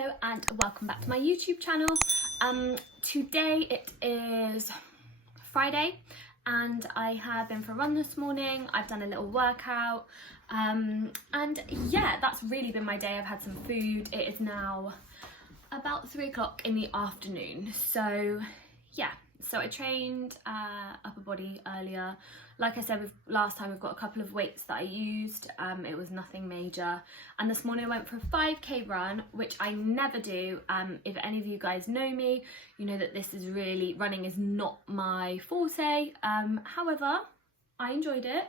Hello and welcome back to my YouTube channel. Today it is Friday and I have been for a run this morning. I've done a little workout and yeah, that's really been my day. I've had some food. It is now about 3 o'clock in the afternoon. So yeah, so I trained upper body earlier. Like I said last time, we've got a couple of weights that I used. It was nothing major. And this morning I went for a 5k run, which I never do. If any of you guys know me, you know that this is really, running is not my forte. However, I enjoyed it.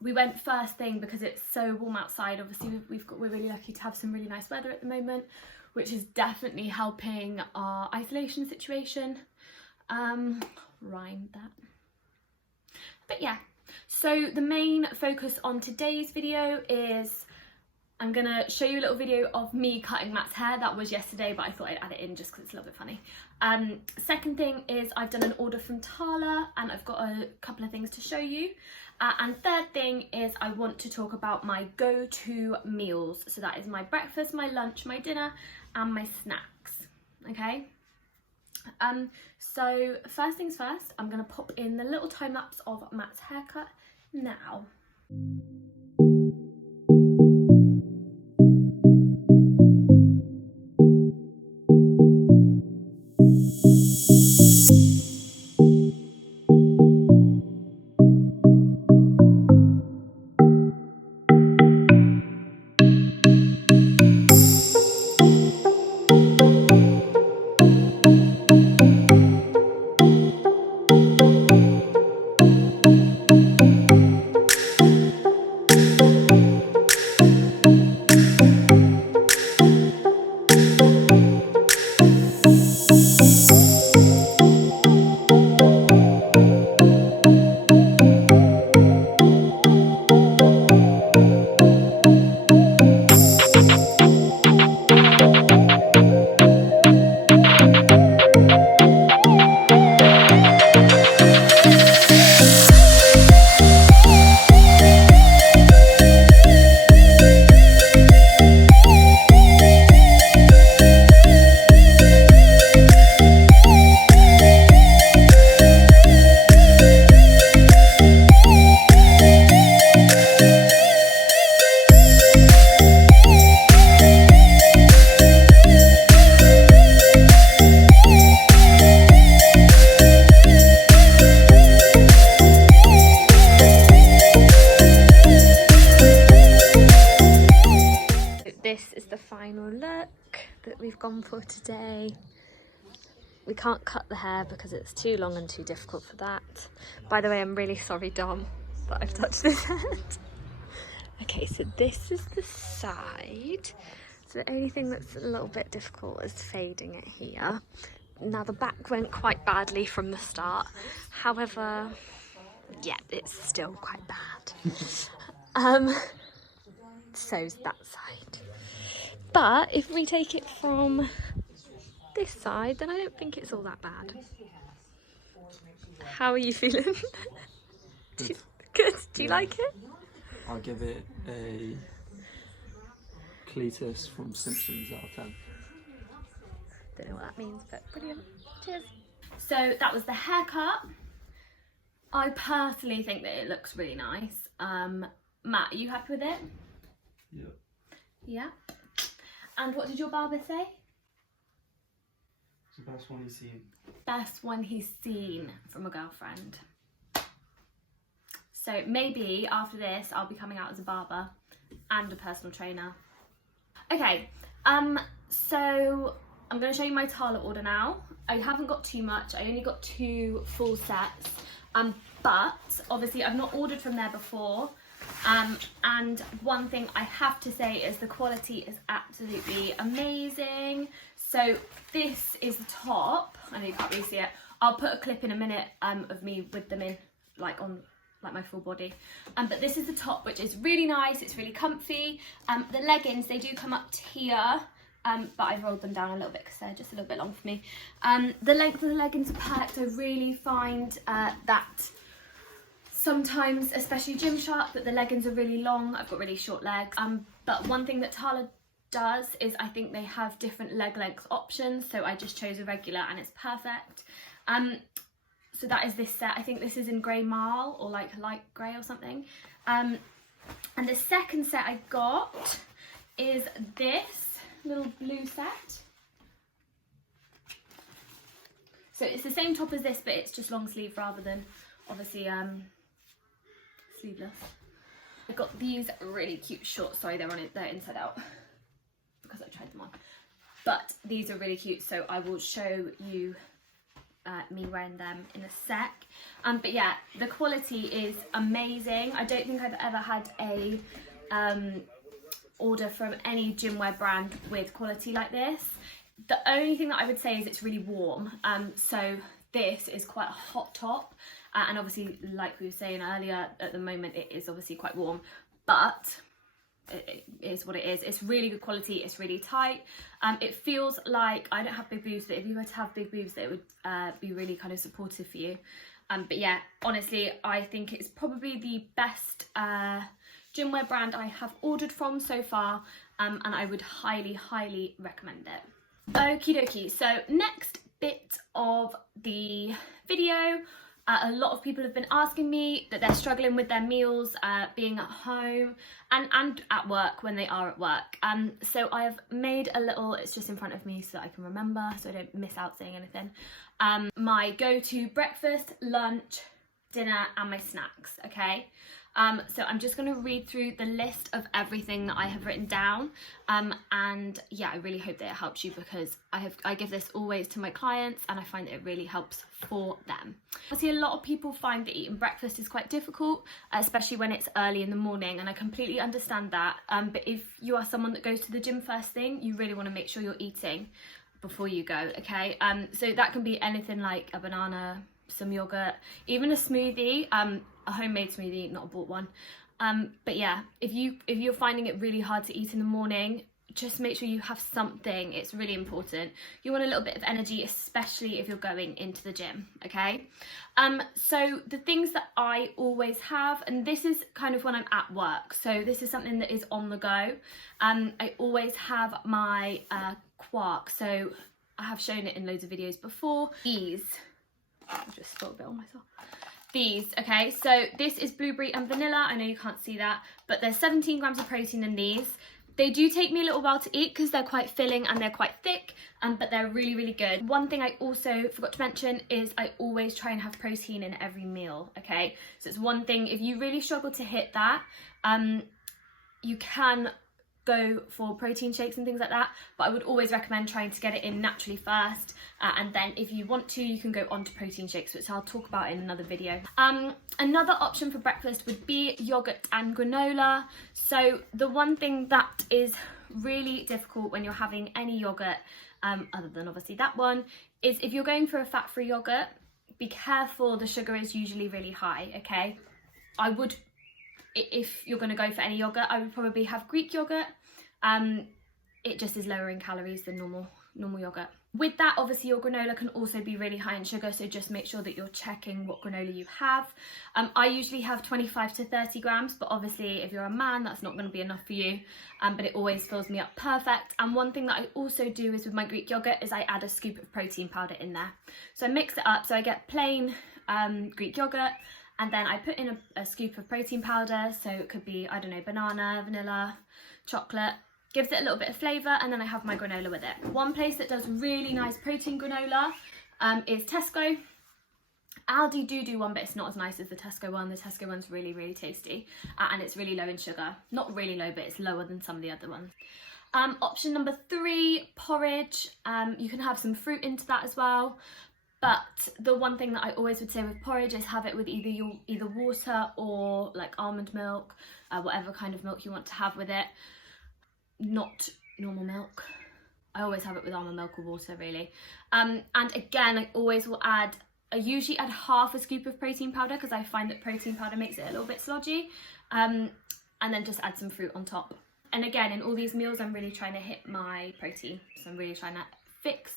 We went first thing because it's so warm outside. Obviously we're really lucky to have some really nice weather at the moment, which is definitely helping our isolation situation. Rhymed that. But yeah, so the main focus on today's video is I'm gonna show you a little video of me cutting Matt's hair. That was yesterday, but I thought I'd add it in just because it's a little bit funny. Second thing is I've done an order from Tala and I've got a couple of things to show you. And third thing is I want to talk about my go-to meals. So that is my breakfast, my lunch, my dinner, and my snacks, okay? So first things first, I'm gonna pop in the little time lapse of Matt's haircut now. This is the final look that we've gone for today. We can't cut the hair because it's too long and too difficult for that. By the way, I'm really sorry, Dom, that I've touched this head. Okay, so this is the side. So the only thing that's a little bit difficult is fading it here. Now the back went quite badly from the start. However, yeah, it's still quite bad. So's that side. But if we take it from this side, then I don't think it's all that bad. How are you feeling? Good. Good. Do you like it? I'll give it a Cletus from Simpsons out of 10. Don't know what that means, but brilliant. Cheers. So that was the haircut. I personally think that it looks really nice. Matt, are you happy with it? Yeah. Yeah. And what did your barber say? It's the best one he's seen. Best one he's seen from a girlfriend. So maybe after this I'll be coming out as a barber and a personal trainer. Okay, so I'm going to show you my Tala order now. I haven't got too much. I only got 2 full sets. But obviously I've not ordered from there before. And one thing I have to say is the quality is absolutely amazing. So this is the top. I know you can't really see it. I'll put a clip in a minute of me with them in, like on like my full body. But this is the top, which is really nice. It's really comfy. The leggings, they do come up to here. But I've rolled them down a little bit because they're just a little bit long for me. The length of the leggings are perfect. I really find that sometimes, especially Gymshark, that the leggings are really long. I've got really short legs. But one thing that Tala does is I think they have different leg length options, so I just chose a regular and it's perfect. So that is this set. I think this is in grey marl or like light grey or something. And the second set I got is this little blue set. So it's the same top as this, but it's just long sleeve rather than obviously sleeveless. I got these really cute shorts. Sorry, they're inside out because I tried them on. But these are really cute, so I will show you me wearing them in a sec. But yeah, the quality is amazing. I don't think I've ever had a order from any gymwear brand with quality like this. The only thing that I would say is it's really warm. So this is quite a hot top. And obviously, like we were saying earlier, at the moment it is obviously quite warm, but it is what it is. It's really good quality, it's really tight. It feels like, I don't have big boobs, but if you were to have big boobs, it would be really kind of supportive for you. But yeah, honestly, I think it's probably the best gymwear brand I have ordered from so far, and I would highly, highly recommend it. Okie dokie, so next bit of the video. A lot of people have been asking me that they're struggling with their meals, being at home and at work when they are at work. So I have made a little, it's just in front of me so that I can remember, so I don't miss out saying anything. My go-to breakfast, lunch, dinner and my snacks, okay? So I'm just going to read through the list of everything that I have written down, and yeah, I really hope that it helps you, because I give this always to my clients and I find that it really helps for them. I see a lot of people find that eating breakfast is quite difficult, especially when it's early in the morning, and I completely understand that, but if you are someone that goes to the gym first thing, you really want to make sure you're eating before you go, okay? So that can be anything like a banana, some yogurt, even a smoothie, a homemade smoothie, not a bought one. But yeah, if you're finding it really hard to eat in the morning, just make sure you have something. It's really important. You want a little bit of energy, especially if you're going into the gym, okay? So the things that I always have, and this is kind of when I'm at work, so this is something that is on the go. I always have my quark, so I have shown it in loads of videos before. These, I just spilled a bit on myself. These, okay, so this is blueberry and vanilla. I know you can't see that, but there's 17 grams of protein in these. They do take me a little while to eat because they're quite filling and they're quite thick, but they're really, really good. One thing I also forgot to mention is I always try and have protein in every meal, okay? So it's one thing, if you really struggle to hit that, you can go for protein shakes and things like that, but I would always recommend trying to get it in naturally first, and then if you want to, you can go on to protein shakes, which I'll talk about in another video. Another option for breakfast would be yogurt and granola. So the one thing that is really difficult when you're having any yogurt, other than obviously that one, is if you're going for a fat-free yogurt, be careful, the sugar is usually really high, okay? If you're going to go for any yogurt, I would probably have Greek yogurt. It just is lower in calories than normal yogurt. With that, obviously your granola can also be really high in sugar, so just make sure that you're checking what granola you have. I usually have 25 to 30 grams, but obviously if you're a man, that's not going to be enough for you, but it always fills me up perfect. And one thing that I also do is with my Greek yogurt is I add a scoop of protein powder in there. So I mix it up, so I get plain Greek yogurt, and then I put in a scoop of protein powder, so it could be, I don't know, banana, vanilla, chocolate. Gives it a little bit of flavour, and then I have my granola with it. One place that does really nice protein granola is Tesco. Aldi do one, but it's not as nice as the Tesco one. The Tesco one's really, really tasty, and it's really low in sugar. Not really low, but it's lower than some of the other ones. Option number 3, porridge. You can have some fruit into that as well. But the one thing that I always would say with porridge is have it with either water or like almond milk, whatever kind of milk you want to have with it. Not normal milk. I always have it with almond milk or water, really. And again, I always will add, I usually add half a scoop of protein powder because I find that protein powder makes it a little bit slodgy. And then just add some fruit on top. And again, in all these meals, I'm really trying to hit my protein. So I'm really trying to fix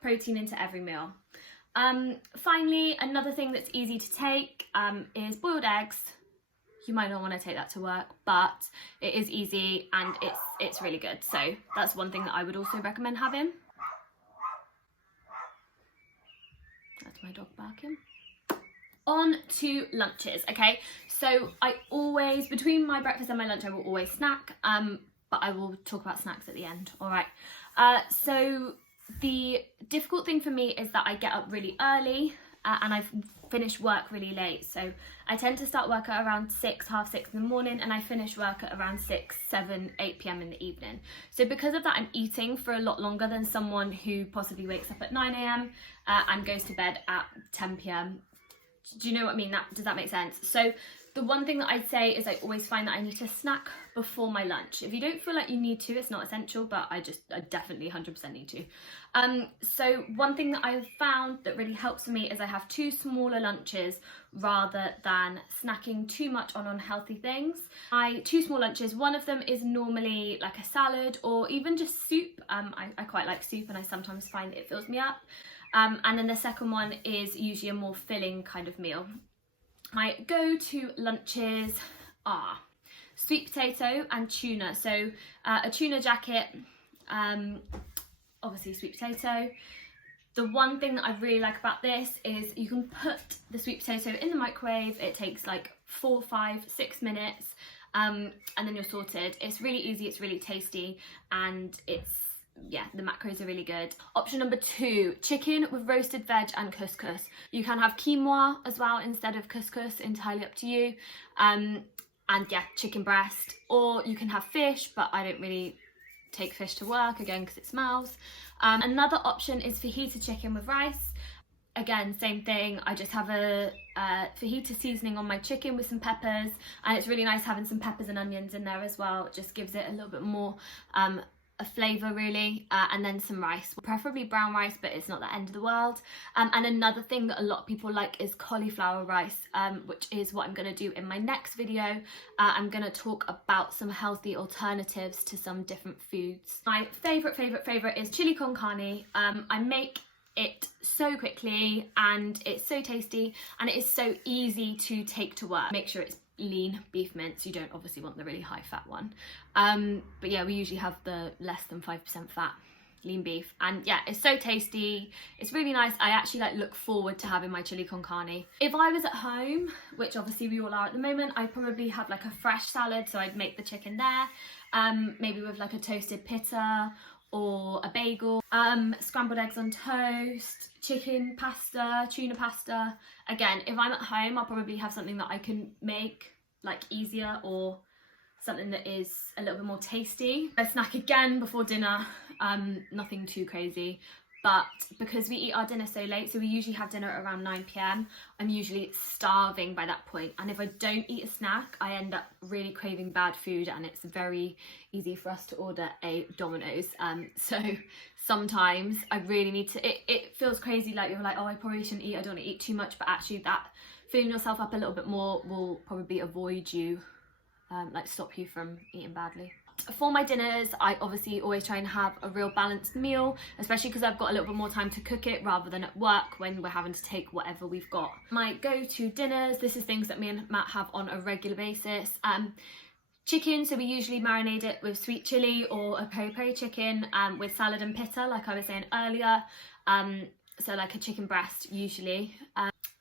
protein into every meal. Finally, another thing that's easy to take is boiled eggs. you might not want to take that to work, but it is easy and it's really good. So that's one thing that I would also recommend having. That's my dog barking. On to lunches, okay? So I always, between my breakfast and my lunch, I will always snack, but I will talk about snacks at the end, all right? So the difficult thing for me is that I get up really early and I've finished work really late. So I tend to start work at around 6, half 6 in the morning, and I finish work at around 6, 7, 8 p.m. in the evening. So because of that, I'm eating for a lot longer than someone who possibly wakes up at 9 a.m. And goes to bed at 10 p.m. Do you know what I mean? Does that make sense? So the one thing that I'd say is I always find that I need to snack before my lunch. If you don't feel like you need to, it's not essential, but I definitely 100% need to. So one thing that I've found that really helps me is I have 2 smaller lunches rather than snacking too much on unhealthy things. My 2 small lunches, one of them is normally like a salad or even just soup. I quite like soup and I sometimes find it fills me up. And then the second one is usually a more filling kind of meal. My go-to lunches are sweet potato and tuna. So a tuna jacket, obviously sweet potato. The one thing that I really like about this is you can put the sweet potato in the microwave. It takes like 4, 5, 6 minutes and then you're sorted. It's really easy, it's really tasty, and yeah, the macros are really good. Option number 2, chicken with roasted veg and couscous. You can have quinoa as well instead of couscous, entirely up to you. And yeah, chicken breast, or you can have fish, but I don't really take fish to work again because it smells. Another option is fajita chicken with rice. Again, same thing. I just have a fajita seasoning on my chicken with some peppers, and it's really nice having some peppers and onions in there as well. It just gives it a little bit more a flavour really, and then some rice, preferably brown rice, but it's not the end of the world. And another thing that a lot of people like is cauliflower rice, which is what I'm going to do in my next video. I'm going to talk about some healthy alternatives to some different foods. My favourite is chili con carne. I make it so quickly and it's so tasty and it is so easy to take to work. Make sure it's lean beef mince. You don't obviously want the really high fat one, but yeah, we usually have the less than 5% fat lean beef, and yeah, it's so tasty, it's really nice. I actually look forward to having my chili con carne. If I was at home, which obviously we all are at the moment, I'd probably have like a fresh salad, so I'd make the chicken there, maybe with like a toasted pita or a bagel, scrambled eggs on toast, chicken pasta, tuna pasta. Again, if I'm at home, I'll probably have something that I can make like easier, or something that is a little bit more tasty. I snack again before dinner, nothing too crazy. But because we eat our dinner so late, so we usually have dinner at around 9 p.m, I'm usually starving by that point. And if I don't eat a snack, I end up really craving bad food, and it's very easy for us to order a Domino's. So sometimes I really need to, it feels crazy, like you're like, oh, I probably shouldn't eat, I don't want to eat too much, but actually that filling yourself up a little bit more will probably avoid you, stop you from eating badly. For my dinners, I obviously always try and have a real balanced meal, especially because I've got a little bit more time to cook it rather than at work when we're having to take whatever we've got. My go-to dinners, this is things that me and Matt have on a regular basis. Chicken, so we usually marinate it with sweet chilli or a peri-peri chicken with salad and pita, like I was saying earlier. So like a chicken breast usually.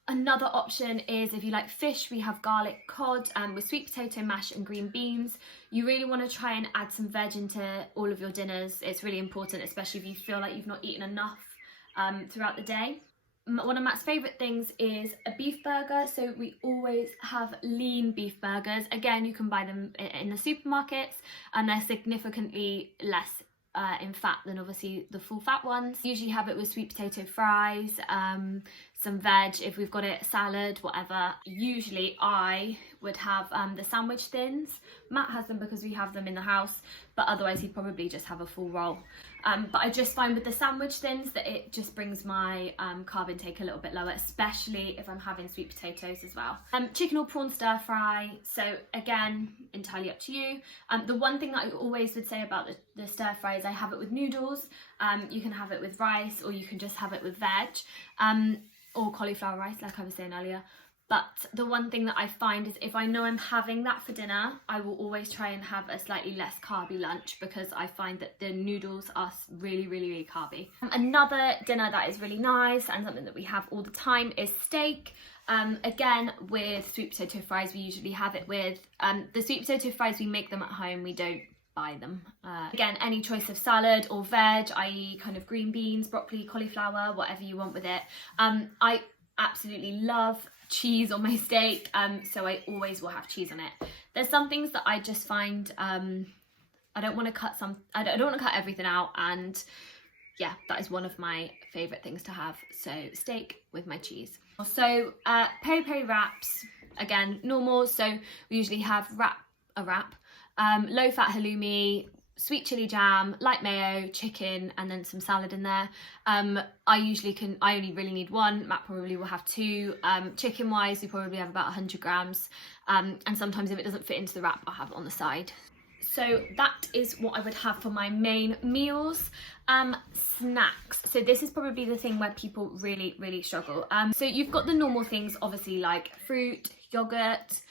Another option is if you like fish, we have garlic cod with sweet potato mash and green beans. You really want to try and add some veg into all of your dinners. It's really important, especially if you feel like you've not eaten enough throughout the day. One of Matt's favourite things is a beef burger, so we always have lean beef burgers. Again, you can buy them in the supermarkets and they're significantly less in fat than obviously the full fat ones. Usually have it with sweet potato fries, some veg if we've got it, salad, whatever. Usually I would have the sandwich thins. Matt has them because we have them in the house, but otherwise he'd probably just have a full roll. But I just find with the sandwich thins that it just brings my carb intake a little bit lower, especially if I'm having sweet potatoes as well. Chicken or prawn stir fry, so again, entirely up to you. The one thing that I always would say about the stir fry is I have it with noodles. You can have it with rice, or you can just have it with veg, or cauliflower rice like I was saying earlier. But the one thing that I find is if I know I'm having that for dinner, I will always try and have a slightly less carby lunch, because I find that the noodles are really, really, really carby. Another dinner that is really nice and something that we have all the time is steak. Again, with sweet potato fries, we usually have it with the sweet potato fries. We make them at home, we don't buy them. Again, any choice of salad or veg, i.e. kind of green beans, broccoli, cauliflower, whatever you want with it. I absolutely love cheese on my steak, so I always will have cheese on it. There's some things that I just find I don't want to cut everything out, and yeah, that is one of my favourite things to have. So steak with my cheese. So peri peri wraps, again, normal. So we usually have a wrap, low fat halloumi, sweet chili jam, light mayo, chicken, and then some salad in there. I only really need one. Matt probably will have two. Chicken wise, we probably have about 100 grams. And sometimes if it doesn't fit into the wrap, I'll have it on the side. So that is what I would have for my main meals. Snacks. So this is probably the thing where people really, really struggle. So you've got the normal things, obviously, like fruit, yogurt,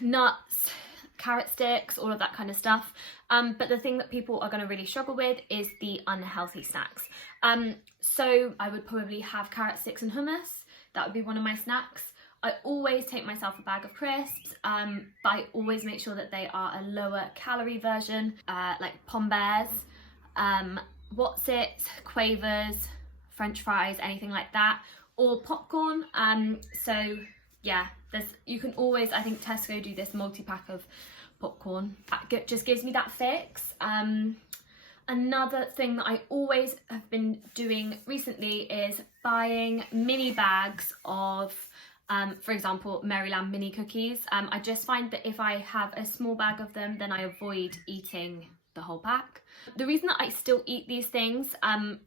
nuts, carrot sticks, all of that kind of stuff. But the thing that people are going to really struggle with is the unhealthy snacks. So I would probably have carrot sticks and hummus. That would be one of my snacks. I always take myself a bag of crisps, but I always make sure that they are a lower calorie version, like Pom Bears, What's-Its, Quavers, French fries, anything like that, or popcorn. So yeah, you can always, I think Tesco do this multi-pack of popcorn. That just gives me that fix. Another thing that I always have been doing recently is buying mini bags of for example, Maryland mini cookies. I just find that if I have a small bag of them, then I avoid eating the whole pack. The reason that I still eat these things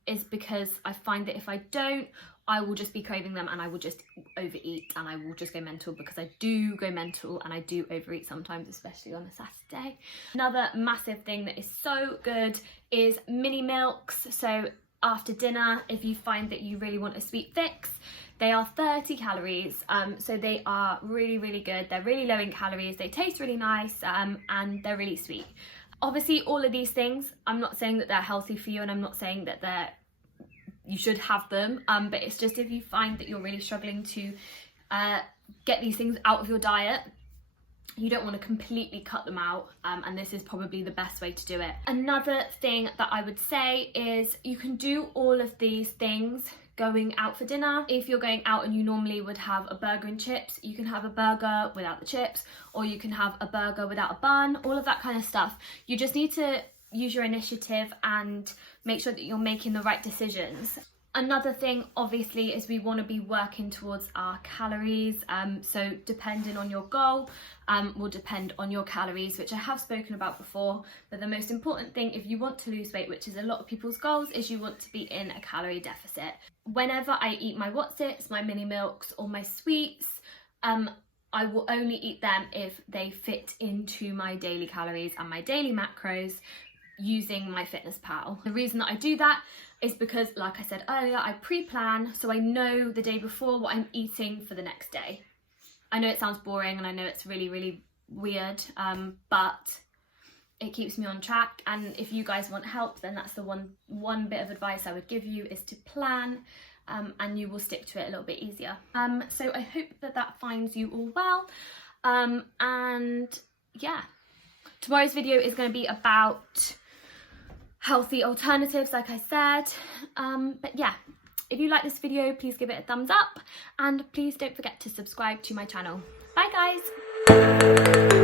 is because I find that if I don't, I will just be craving them and I will just overeat and I will just go mental, because I do go mental and I do overeat sometimes, especially on a Saturday. Another massive thing that is so good is mini milks. So after dinner, if you find that you really want a sweet fix, they are 30 calories, so they are really, really good. They're really low in calories, they taste really nice, and they're really sweet. Obviously, all of these things, I'm not saying that they're healthy for you, and I'm not saying that you should have them, but it's just if you find that you're really struggling to get these things out of your diet, you don't want to completely cut them out, and this is probably the best way to do it. Another thing that I would say is you can do all of these things going out for dinner. If you're going out and you normally would have a burger and chips, you can have a burger without the chips, or you can have a burger without a bun, all of that kind of stuff. You just need to use your initiative and make sure that you're making the right decisions. Another thing, obviously, is we want to be working towards our calories. So depending on your goal will depend on your calories, which I have spoken about before. But the most important thing, if you want to lose weight, which is a lot of people's goals, is you want to be in a calorie deficit. Whenever I eat my What's-Its, my mini milks, or my sweets, I will only eat them if they fit into my daily calories and my daily macros using MyFitnessPal. The reason that I do that is because, like I said earlier, I pre-plan, so I know the day before what I'm eating for the next day. I know it sounds boring and I know it's really, really weird, but it keeps me on track. And if you guys want help, then that's the one bit of advice I would give you, is to plan, and you will stick to it a little bit easier. So I hope that finds you all well. And yeah, tomorrow's video is going to be about healthy alternatives, like I said. But yeah, if you like this video, please give it a thumbs up, and please don't forget to subscribe to my channel. Bye guys.